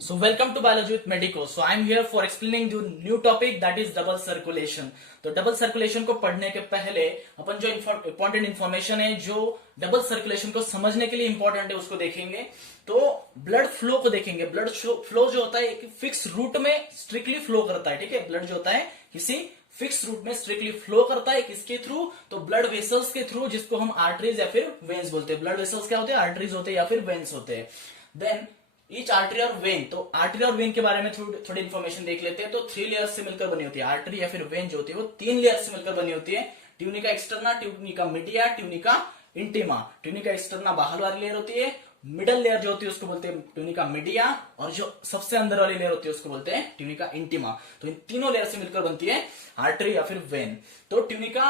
So welcome to Biology with Medico. So I'm here for explaining the new topic that is double circulation. तो double circulation को पढ़ने के पहले अपन जो important information है जो डबल सर्कुलेशन को समझने के लिए इंपॉर्टेंट है उसको देखेंगे। तो ब्लड फ्लो को देखेंगे। ब्लड फ्लो जो होता है एक फिक्स रूट में स्ट्रिक्टली फ्लो करता है। ठीक है, ब्लड जो होता है किसी फिक्स रूट में स्ट्रिक्टली फ्लो करता है। किसके थ्रू? तो ब्लड वेसल्स के थ्रू, जिसको हम आर्टरीज या फिर वेन्स बोलते हैं। ब्लड वेसल्स क्या होते हैं? आर्टरीज होते हैं या फिर वेन्स होते हैं। देन ईच आर्टरी और वेन, तो आर्टरी और वेन के बारे में थोड़ी इन्फॉर्मेशन देख लेते हैं। तो 3 लेयर से मिलकर बनी होती है। आर्टरी या फिर वेन जो होती है वो 3 लेयर से मिलकर बनी होती है। Tunica externa, tunica media, tunica intima. Tunica externa बाहर वाली लेयर होती है। मिडल लेयर जो होती है उसको बोलते हैं ट्यूनिका मीडिया, और जो सबसे अंदर वाली लेयर होती है उसको बोलते हैं ट्यूनिका इंटीमा। तो इन तीनों लेयर से मिलकर बनती है आर्टरी या फिर वेन। तो ट्यूनिका,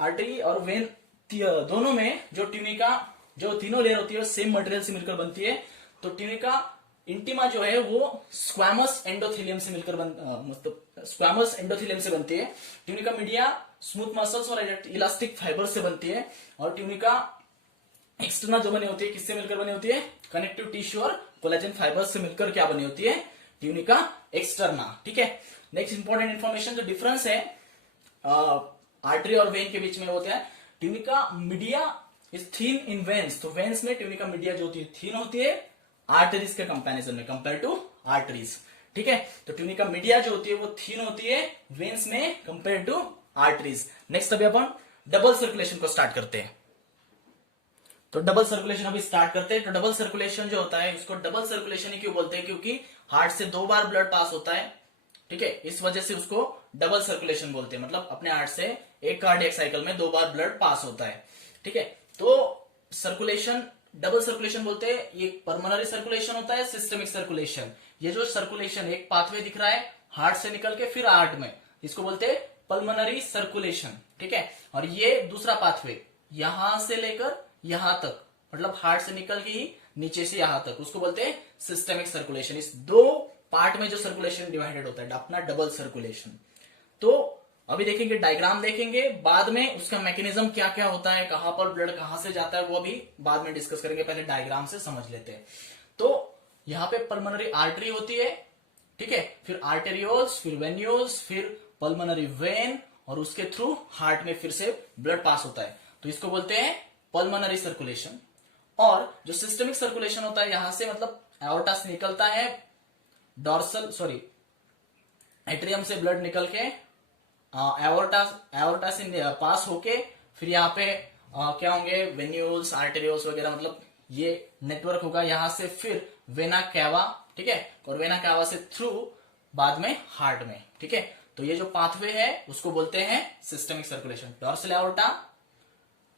आर्टरी और वेन दोनों में जो ट्यूनिका, जो तीनों लेयर होती है सेम मटेरियल से मिलकर बनती है। तो ट्यूनिका इंटीमा जो है वो स्क्वामस एंडोथेलियम से मिलकर मतलब स्क्वामस एंडोथेलियम से बनती है। ट्यूनिका मीडिया स्मूथ मसल्स और इलास्टिक फाइबर से बनती है। और ट्यूनिका एक्सटर्ना जो बनी होती है किससे मिलकर बनी होती है? कनेक्टिव टिश्यू और कोलेजन फाइबर से मिलकर क्या बनी होती है? Tunica externa. ठीक है, नेक्स्ट इंपॉर्टेंट इन्फॉर्मेशन जो डिफरेंस है आर्टरी और वेन के बीच में होता है, tunica media is thin in veins. तो वेन्स में ट्यूनिका मीडिया जो होती है थीन होती है आर्टरीज के कंपैरिजन में, कंपेयर टू आर्टरीज। ठीक है, तो ट्यूनिका मीडिया जो होती है वो थीन होती है वेन्स में कंपेयर टू आर्टरीज। नेक्स्ट अभी अपन डबल सर्कुलेशन को स्टार्ट करते हैं। तो डबल सर्कुलेशन अभी स्टार्ट करते हैं। तो डबल सर्कुलेशन जो होता है उसको डबल सर्कुलेशन ही क्यों बोलते हैं? क्योंकि हार्ट से 2 बार ब्लड पास होता है। ठीक है, इस वजह से उसको डबल सर्कुलेशन बोलते हैं। मतलब अपने हार्ट से एक कार्डियक साइकिल में 2 बार ब्लड पास होता है। ठीक है, तो सर्कुलेशन डबल सर्कुलेशन बोलते हैं। ये पल्मोनरी सर्कुलेशन होता है, सिस्टमिक सर्कुलेशन। ये जो सर्कुलेशन एक पाथवे दिख रहा है हार्ट से निकल के फिर हार्ट में, इसको बोलते हैं पल्मोनरी सर्कुलेशन। ठीक है, और ये दूसरा पाथवे यहां से लेकर यहां तक, मतलब हार्ट से निकल के ही नीचे से यहां तक, उसको बोलते हैं सिस्टमिक सर्कुलेशन। इस 2 पार्ट में जो सर्कुलेशन डिवाइडेड होता है अपना डबल सर्कुलेशन। तो अभी देखेंगे, डायग्राम देखेंगे, बाद में उसका मैकेनिज्म क्या क्या होता है, कहां पर ब्लड कहां से जाता है वो भी बाद में डिस्कस करेंगे। पहले डायग्राम से समझ लेते हैं। तो यहां पे पल्मोनरी आर्टरी होती है। ठीक है, फिर आर्टेरियोल्स, फिर वेन्यूल्स, फिर पल्मोनरी वेन, और उसके थ्रू हार्ट में फिर से ब्लड पास होता है। तो इसको बोलते हैं पल्मोनरी सर्कुलेशन। और जो सिस्टमिक सर्कुलेशन होता है यहां से मतलब एओर्टा से निकलता है, एट्रियम से ब्लड निकल के एओर्टा से पास होके फिर यहाँ पे क्या होंगे? वेन्यूल्स, आर्टेरियोल्स वगैरह, मतलब ये नेटवर्क होगा यहां से फिर वेना कैवा। ठीक है, और वेना कैवा से थ्रू बाद में हार्ट में। ठीक है, तो ये जो पाथवे है उसको बोलते हैं systemic circulation. Dorsal aorta,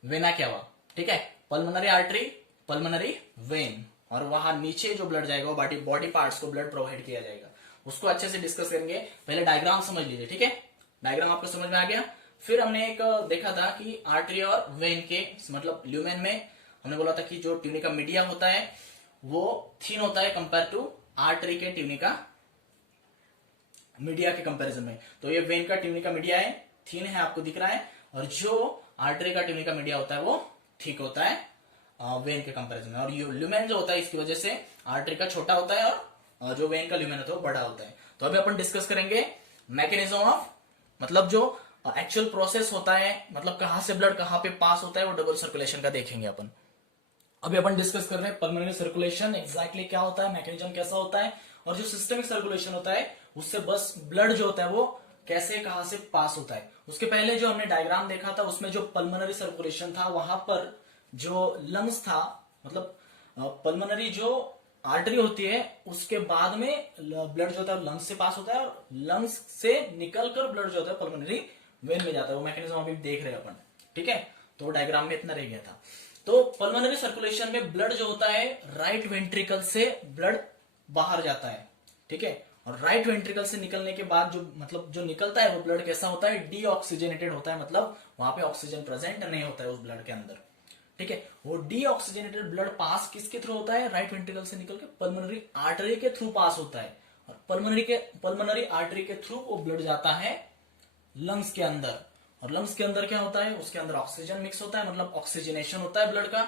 vena cava. ठीक है, पल्मोनरी आर्टरी, पल्मोनरी वेन, और वहां नीचे जो ब्लड जाएगा वो बॉडी पार्ट्स को ब्लड प्रोवाइड किया जाएगा। उसको अच्छे से डिस्कस करेंगे। पहले डायग्राम समझ लीजिए। ठीक है, डायग्राम आपको समझ में आ गया। फिर हमने एक देखा था कि आर्टरी और वेन के मतलब ल्यूमेन में हमने बोला था कि जो ट्यूनिका मीडिया होता है वो थीन होता है कंपेयर टू आर्टरी के ट्यूनिका मीडिया के कंपैरिजन में। तो ये वेन का ट्यूनिका मीडिया है, थीन है, आपको दिख रहा है, और जो आर्टरी का ट्यूनिका मीडिया होता है वो थिक होता है वेन के कंपैरिजन में। और ये ल्यूमेन जो होता है इसकी वजह से आर्टरी का छोटा होता है और जो वेन का ल्यूमेन होता है वो बड़ा होता है। तो अभी अपन डिस्कस करेंगे मैकेनिज्म ऑफ, मतलब जो एक्चुअल प्रोसेस होता है, मतलब कहां से ब्लड कहां पे पास होता है वो डबल सर्कुलेशन का देखेंगे अपन। अभी अपन डिस्कस कर रहे हैं पल्मोनरी सर्कुलेशन एग्जैक्टली क्या होता है, मैकेनिज्म कैसा होता है, और जो सिस्टमिक सर्कुलेशन होता है उससे बस ब्लड जो होता है वो कैसे कहां से पास होता है। उसके पहले जो हमने डायग्राम देखा था उसमें जो पल्मोनरी सर्कुलेशन था वहां पर जो लंग्स था, मतलब पल्मोनरी जो आर्टरी होती है उसके बाद में ब्लड जो होता है लंग्स से पास होता है, और लंग्स से निकलकर ब्लड जो होता है पल्मोनरी वेन में जाता है। वो मैकेनिज्म अभी देख रहे हैं अपन। ठीक है, तो डायग्राम में इतना रह गया था। तो पल्मोनरी सर्कुलेशन में ब्लड जो होता है राइट वेंट्रिकल से ब्लड बाहर जाता है। ठीक है, और राइट वेंट्रिकल से निकलने के बाद जो मतलब जो निकलता है वो ब्लड कैसा होता है? डीऑक्सीजनेटेड होता है, मतलब वहां पे ऑक्सीजन प्रेजेंट नहीं होता है उस ब्लड के अंदर। ठीक है, वो डीऑक्सीजनेटेड ब्लड पास किसके थ्रू होता है? राइट वेंट्रिकल से निकल के पल्मोनरी आर्टरी के थ्रू पास होता है, और पल्मोनरी आर्टरी के थ्रू वो ब्लड जाता है लंग्स के अंदर। और लंग्स के अंदर क्या होता है? उसके अंदर ऑक्सीजन मिक्स होता है, मतलब ऑक्सीजनेशन होता है ब्लड का।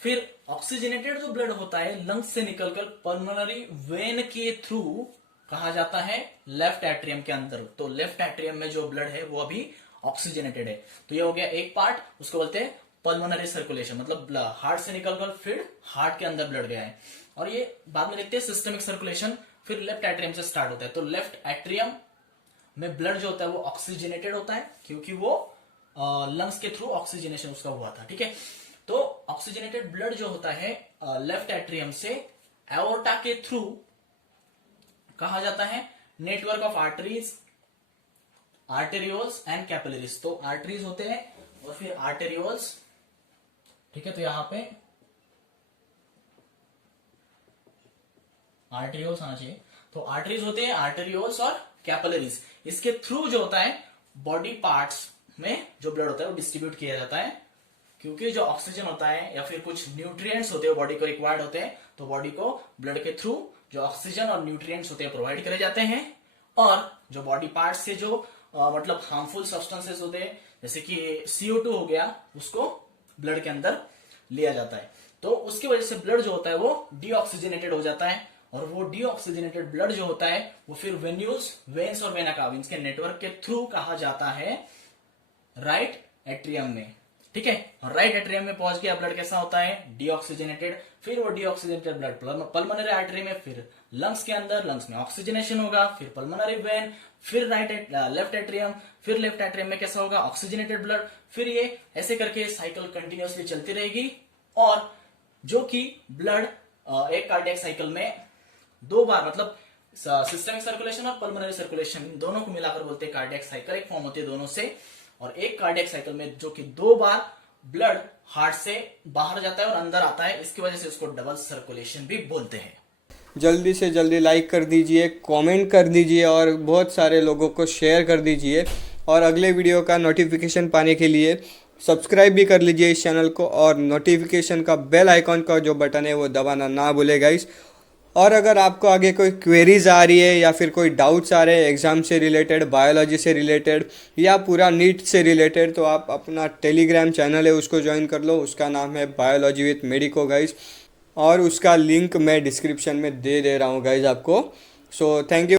फिर ऑक्सीजनेटेड जो ब्लड होता है लंग्स से निकलकर पल्मोनरी वेन के थ्रू कहा जाता है लेफ्ट एट्रियम के अंदर। तो लेफ्ट एट्रियम में जो ब्लड है वो अभी ऑक्सीजनेटेड है। तो ये हो गया एक पार्ट, उसको बोलते हैं पल्मोनरी सर्कुलेशन, मतलब हार्ट से निकलकर फिर हार्ट के अंदर ब्लड गया है। और ये बाद में देखते हैं सिस्टमिक सर्कुलेशन, फिर लेफ्ट एट्रियम से स्टार्ट होता है। तो लेफ्ट एट्रियम में ब्लड जो होता है वो ऑक्सीजनेटेड होता है, क्योंकि वो लंग्स के थ्रू ऑक्सीजनेशन उसका हुआ था, ठीक है। तो ऑक्सीजनेटेड ब्लड जो होता है लेफ्ट एट्रियम से एओर्टा के थ्रू कहा जाता है network of arteries, arterioles and capillaries. तो आर्टरीज होते हैं और फिर आर्टेरियोल्स, ठीक है। तो यहां पे आर्टेरियोल्स आना चाहिए। तो आर्टरीज होते हैं, आर्टेरियोल्स और कैपिलरीज। इसके थ्रू जो होता है बॉडी पार्ट्स में जो ब्लड होता है वो डिस्ट्रीब्यूट किया जाता है, क्योंकि जो ऑक्सीजन होता है या फिर कुछ न्यूट्रिएंट्स होते हैं बॉडी को रिक्वायर्ड होते हैं, तो बॉडी को ब्लड के थ्रू जो ऑक्सीजन और न्यूट्रिएंट्स होते हैं प्रोवाइड करे जाते हैं। और जो बॉडी पार्ट से जो मतलब हार्मफुल सब्सटेंसेस होते हैं जैसे कि CO2 हो गया, उसको ब्लड के अंदर लिया जाता है। तो उसकी वजह से ब्लड जो होता है वो डीऑक्सीजनेटेड हो जाता है, और वो डीऑक्सीजनेटेड ब्लड जो होता है वो फिर वेन्यूज, वेन्स और वेना कावा के नेटवर्क के थ्रू कहा जाता है राइट एट्रियम में, ठीक है। और राइट एट्रियम में पहुंच गया ब्लड कैसा होता है डीऑक्सीजनेटेड। फिर वो डीऑक्सीजनेटेड ब्लड पल्मोनरी आर्टरी में, फिर लंग्स के अंदर, लंग्स में ऑक्सीजनेशन होगा, फिर पल्मोनरी वेन, फिर लेफ्ट एट्रियम, फिर लेफ्ट एट्रियम में कैसा होगा ऑक्सीजनेटेड ब्लड। फिर ये ऐसे करके साइकिल कंटिन्यूअसली चलती रहेगी, और जो कि ब्लड एक कार्डियक साइकिल में 2 बार, मतलब सिस्टमिक सर्कुलेशन और पल्मोनरी सर्कुलेशन दोनों को मिलाकर बोलते हैं कार्डियक साइकिल, एक फॉर्म होती है दोनों से। और एक कार्डियक साइकिल में जो कि 2 बार ब्लड हार्ट से बाहर जाता है और अंदर आता है, इसकी वजह से उसको डबल सर्कुलेशन भी बोलते हैं। जल्दी से जल्दी लाइक कर दीजिए, कमेंट कर दीजिए और बहुत सारे लोगों को शेयर कर दीजिए। और अगले वीडियो का नोटिफिकेशन पाने के लिए सब्सक्राइब भी कर लीजिए इस चैनल को, और नोटिफिकेशन का बेल आइकॉन का जो बटन है वो दबाना ना भूलें गाइस। और अगर आपको आगे कोई क्वेरीज आ रही है या फिर कोई डाउट्स आ रहे हैं एग्ज़ाम से रिलेटेड, बायोलॉजी से रिलेटेड या पूरा नीट से रिलेटेड, तो आप अपना टेलीग्राम चैनल है उसको ज्वाइन कर लो। उसका नाम है बायोलॉजी विथ मेडिको गाइस, और उसका लिंक मैं डिस्क्रिप्शन में दे रहा हूँ गाइस आपको। So thank you.